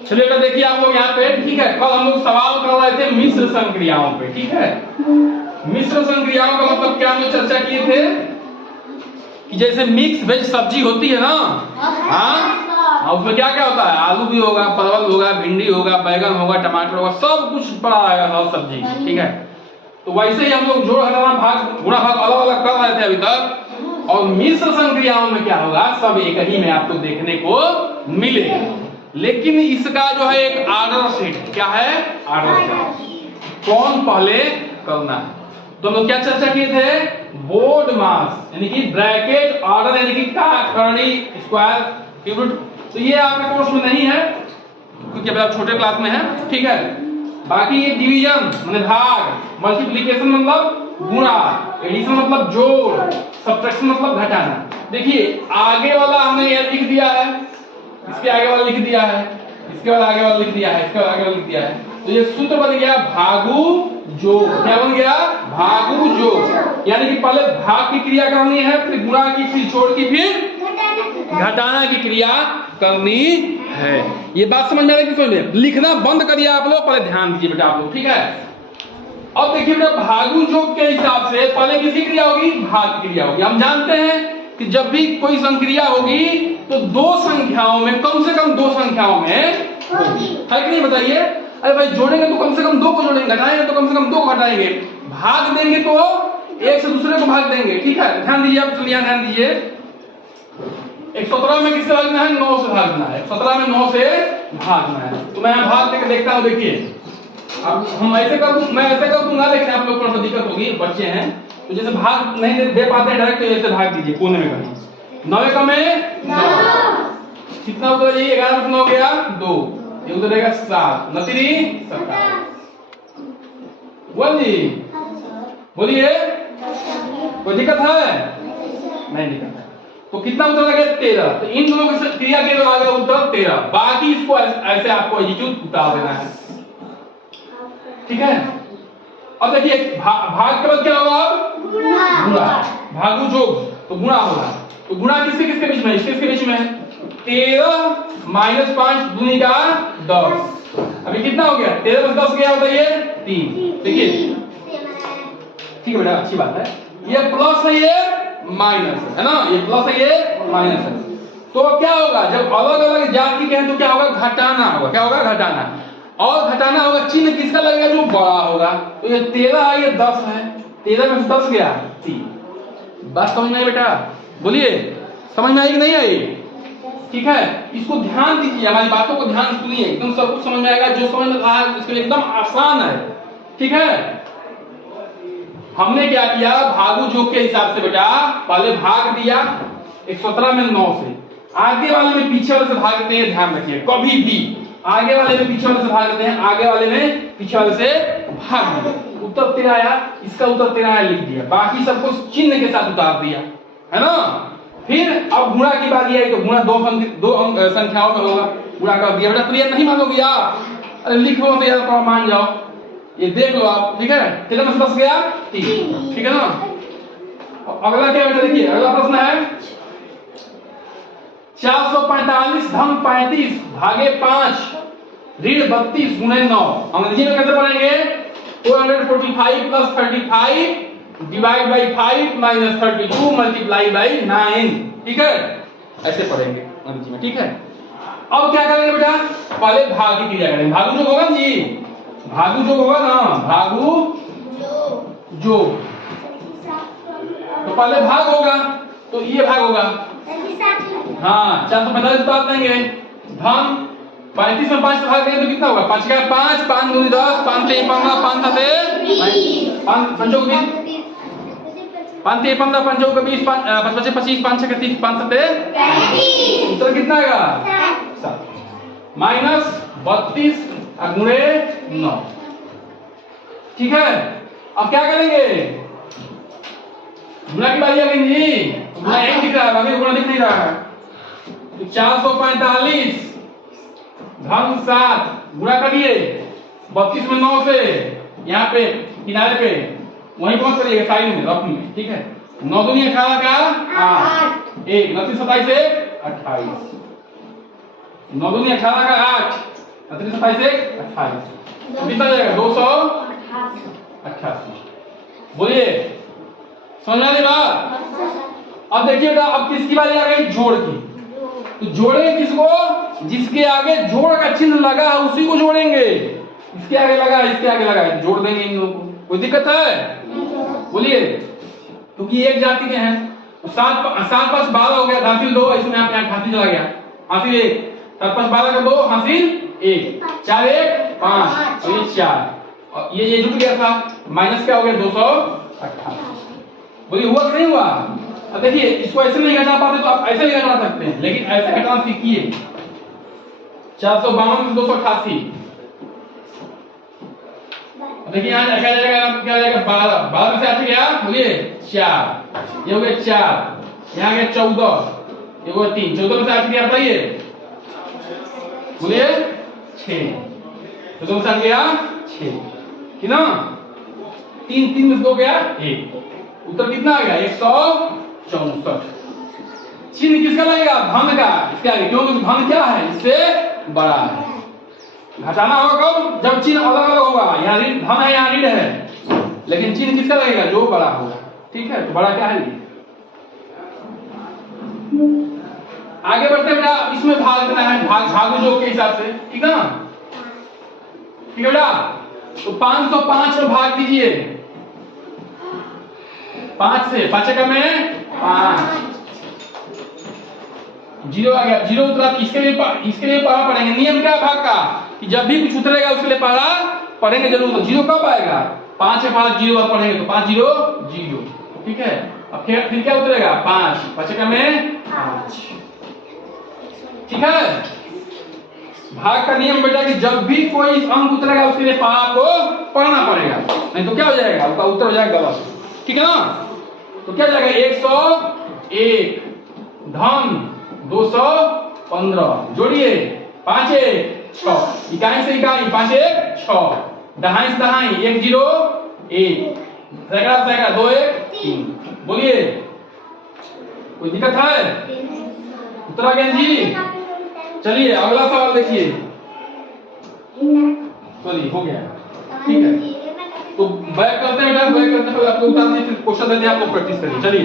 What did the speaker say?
चलिए बेटा देखिए आप लोग यहाँ पे, ठीक है, कल हम लोग सवाल कर रहे थे मिश्र संक्रियाओं पे, ठीक है। मिश्र संक्रियाओं का मतलब क्या हम लोग चर्चा किए थे कि जैसे मिक्स वेज सब्जी होती है ना, हाँ, उसमें क्या क्या होता है, आलू भी होगा, परवल होगा, भिंडी होगा, बैगन होगा, टमाटर होगा, सब कुछ पड़ा है हर सब्जी, ठीक है। तो वैसे ही हम लोग जोड़ घटाना भाग गुणा भाग अलग अलग कर रहे थे अभी तक, और मिश्र संक्रियाओं में क्या होगा, सब एक ही में आपको देखने को मिलेगा। लेकिन इसका जो है एक आर्डर सेट, क्या है, आर्डर सेट, कौन पहले करना है। तो हम लोग क्या चर्चा किए थे, बोर्ड मास यानी कि ब्रैकेट ऑर्डर यानी कि करनी स्क्वायर क्यूबिट। तो ये आपके कोर्स में नहीं है क्योंकि अभी आप छोटे क्लास में है, ठीक है। बाकी ये डिवीजन मतलब भाग, मल्टीप्लिकेशन मतलब गुणा, एडिशन मतलब जोड़, सब्ट्रैक्शन मतलब घटाना। देखिए आगे वाला हमने ये लिख दिया है, इसके आगे वाला लिख दिया है, इसके बाद आगे वाला लिख दिया है, इसके बाद आगे वाला लिख दिया है। तो ये सूत्र बन गया भागु जोड़। क्या बन गया, भागु जोड़। यानी कि पहले भाग की क्रिया करनी है, फिर गुणा की, फिर जोड़ की, फिर घटाना की क्रिया करनी है। ये बात समझ में आ रही है कि समझ में? लिखना बंद करिए आप लोग, पहले ध्यान दीजिए बेटा आप लोग, ठीक है। अब देखिए बेटा भागु जोड़ के हिसाब से पहले किसकी क्रिया होगी, भाग की क्रिया होगी। हम जानते हैं कि जब भी कोई संक्रिया होगी तो दो संख्याओं में, कम से कम दो संख्याओं में होगी, है कि नहीं बताइए। अरे भाई जोड़ेंगे तो कम से कम दो को जोड़ेंगे, घटाएंगे तो कम से कम दो को घटाएंगे, भाग देंगे तो एक से दूसरे को भाग देंगे, ठीक है। ध्यान दीजिए आप, चलिए ध्यान दीजिए। 117 में किससे भागना है, 9 से भागना है। 17 में 9 से भागना है। तो मैं यहाँ भाग देकर देखता हूँ, देखिए अब हम ऐसे कर दूं, मैं ऐसे कर दूंगा, लेकिन आप लोग को दिक्कत होगी, बच्चे हैं तो जैसे भाग नहीं दे पाते हैं डायरेक्ट, तो ऐसे भाग दीजिए कोने में कहीं। 9 का में 9 कितना होगा जी, 11 कितना हो गया 2, ये उधर रहेगा 7, 9 7। बोल जी बोलिए, कोई दिक्कत है, नहीं दिक्कत है। तो कितना उत्तर आ गया 13। तो इन दोनों की क्रिया के आ गया उत्तर 13। बाकी इसको ऐसे आपको एग्जीक्यूट उतार देना है, ठीक है। अब देखिए भाग के बाद क्या होगा, गुणा, भागु जोड़, तो गुणा होगा। तो गुणा किसके किसके बीच में, इसके बीच में 13 - 5 दूनी का 10। अभी कितना हो गया, 13 में 10 क्या होता है, ये 3। देखिए ठीक है बेटा, अच्छी बात है। ये प्लस है, ये माइनस है ना, ये प्लस है, ये माइनस है। तो क्या होगा, जब अलग अलग जाति के हैं तो क्या होगा, घटाना होगा। क्या होगा, घटाना। और घटाना होगा, चिन्ह किसका लगेगा, जो बड़ा होगा। तो ये 13 है, ये 10 है, 13 में 10 गया 3। बात समझ में आई बेटा, बोलिए समझ में आई कि नहीं आई, ठीक है। इसको ध्यान दीजिए, हमारी बातों को ध्यान सुनिए, एकदम सब कुछ समझ में आएगा। जो समझ में आया उसके लिए एकदम आसान है, ठीक है। हमने क्या किया, भागु जोड़ के हिसाब से बेटा पहले भाग दिया 117 में 9 से, आगे वाले में पीछे वाले से भागते हैं। ध्यान रखिए, कभी भी आगे वाले में पीछे वाले से भागते हैं, आगे वाले में पीछे वाले से भाग दिया। उत्तर 13 आया, इसका उत्तर 13 आया, लिख दिया। बाकी सब कुछ चिन्ह के साथ उतार दिया, है ना। फिर अब गुणा की बात आई, तो गुणा दो संख्याओं में होगा, गुणा कर दिया बेटा। क्लियर नहीं मानोगे आप, अरे लिख लो तो यार थोड़ा मान जाओ, ये देख लो आप, ठीक है। 13 में 10 गया 3, ठीक है ना। अगला क्या बेटा, देखिए अगला प्रश्न है 445 धन 35 भागे 5 ऋण 32 गुणे 9। अंग्रेजी में कैसे पढ़ेंगे, 445 plus 35 divide by 5 minus 32 multiply by 9, ठीक है, ऐसे पढ़ेंगे अंग्रेजी में, ठीक है। अब क्या करेंगे बेटा, पहले भाग की क्रिया करेंगे। भागु जोड़ होगा जी, भागु जोड़ होगा ना, भागु जोड़। तो पहले भाग होगा, तो ये भाग होगा, हाँ 445 बात देंगे, धन 35 में 5 से भाग देंगे तो कितना होगा, 5 का 5, 5 दूनी 10, 5 3 15, 5 7 5 पंचों के 20, 5 3 15, पंचों के 20, 5 5 25, 5 6 30, 5 7 35। उत्तर कितना आएगा 7 माइनस 32 गुणे 9, ठीक है। अब क्या करेंगे, गुणा की बारी आ गई जी, गुणा एक दिख रहा है, बाकी गुणा दिख नहीं रहा है। तो 445 धन 7 गुणा करिए 32 में 9 से, यहाँ पे किनारे पे वहीं पहुंच करिएगा साइड में रफ में, ठीक है। 9 दूनी 18 का 8, 1 29 27 1 28, 9 दूनी 18 का 8, 38 से 5 एक 28, कितना जाएगा 288। बोलिए समझ में आ रही बात? अब देखिएगा, अब किसकी बारी आ गई? जोड़ की। तो जोड़ेंगे किसको? जिसके आगे जोड़ का चिन्ह लगा है उसी को जोड़ेंगे। इसके आगे लगा है, इसके आगे लगा है, जोड़ देंगे इन लोगों को। कोई दिक्कत है? बोलिए, क्योंकि एक जाति के हैं। तो 7 5 12 हो गया, हासिल 2, इसमें आप यहाँ हासिल चला गया, हासिल 1, 7 5 12 का 2, हासिल 1, 4 1 5 और ये 4, और ये जुट गया था, माइनस क्या हो गया 288। बोलिए हुआ कि नहीं हुआ? अब देखिए, इसको ऐसे नहीं घटा पाते तो आप ऐसे भी घटा सकते हैं, लेकिन ऐसे घटाना सीखिए। 452 में 288। देखिए यहाँ क्या जाएगा, क्या जाएगा 12, 12 में से 8 गया, बोलिए 4, ये हो गया 4, यहाँ गया 14, ये हो गया 3, 14 में से 8 गया, बताइए बोलिए 6, 14 में से 8 गया 6, कि ना 3 3 में से 2 गया 1, उत्तर कितना आ गया 164। चिन्ह किसका लगेगा? धन का, इसके आगे, क्योंकि धन क्या है? इससे बड़ा है। घटाना होगा कब? जब चिन्ह अलग अलग होगा, यहाँ धन है, यहाँ ऋण है, लेकिन चिन्ह किसका लगेगा? जो बड़ा होगा। ठीक है, तो बड़ा क्या है? आगे बढ़ते बेटा, इसमें भाग देना है, भाग योग के हिसाब से, ठीक है ना? ठीक है बेटा, तो 505 में भाग दीजिए 5 से, 5 का में 5, 0 आ गया, 0 उतरा। इसके लिए पढ़ा पढ़ेंगे। नियम क्या है भाग का? कि जब भी कुछ उतरेगा उसके लिए पढ़ा पढ़ेंगे जरूर। तो 0 कब आएगा? 5 के बाद 0 बार पढ़ेंगे तो 5 0 0, ठीक है। अब फिर क्या उतरेगा? 5, 5 का में 5, ठीक है। भाग का नियम बेटा कि जब भी कोई अंक उतरेगा उसके लिए आपको पढ़ना पड़ेगा, नहीं तो क्या हो जाएगा? उसका उत्तर हो जाएगा गलत, ठीक है ना? तो क्या जाएगा? 101 धन 215, जोड़िए 5 1 6, इकाई से इकाई 5 1 6, दहाई से दहाई 1 0 1, सैकड़ा से सैकड़ा 2 1 3। बोलिए कोई दिक्कत है? उत्तर आ गया जी? चलिए अगला सवाल देखिए। चलिए हो गया, ठीक है। तो बैक करते हैं बेटा, बैक करते हैं, आपको उतारने की क्वेश्चन देते हैं, आप लोग प्रैक्टिस करिए। चलिए